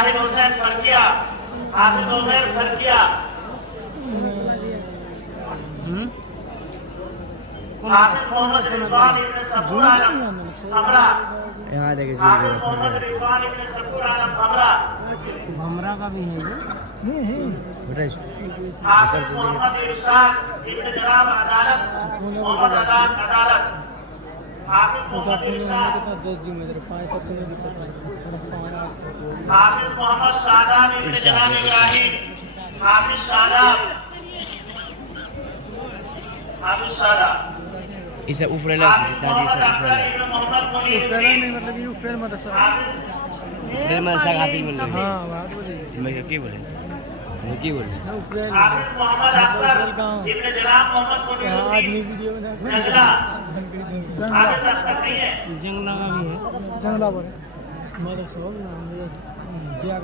जाहिद हुसैन फरकिया, हाफिज उमर फरकिया, हाफिज मोहम्मद रिजवान इब्न सफूर आलम हमरा, हाफिज मोहम्मद रिजवान इब्न सफूर आलम हमरा का भी है, हाफिज मोहम्मद इरशाद इब्न जनाब अदालत मोहम्मद अदालत, हाफिज मोहम्मद इरशाद, हाफिज मोहम्मद शादाब इब्न जनाब इब्राहिम, हाफिज शादाब, हाफिज शादाब इसे ऊपर ला जितना जी सर ऊपर इब्न मोहम्मद मुनीर नहीं मतलब ये ऊपर मदरसा फिर मैं ऐसा काफी बोल रही हाँ बात बोली मैं क्या बोले मैं क्या बोले हाफिज मोहम्मद अख्तर इब्न जनाब मोहम्मद मुनीर आदमी वीडियो में जंगला, हाफिज अख्तर नहीं है, जंगला का भी है जंगला बोले मदरसा नाम दिया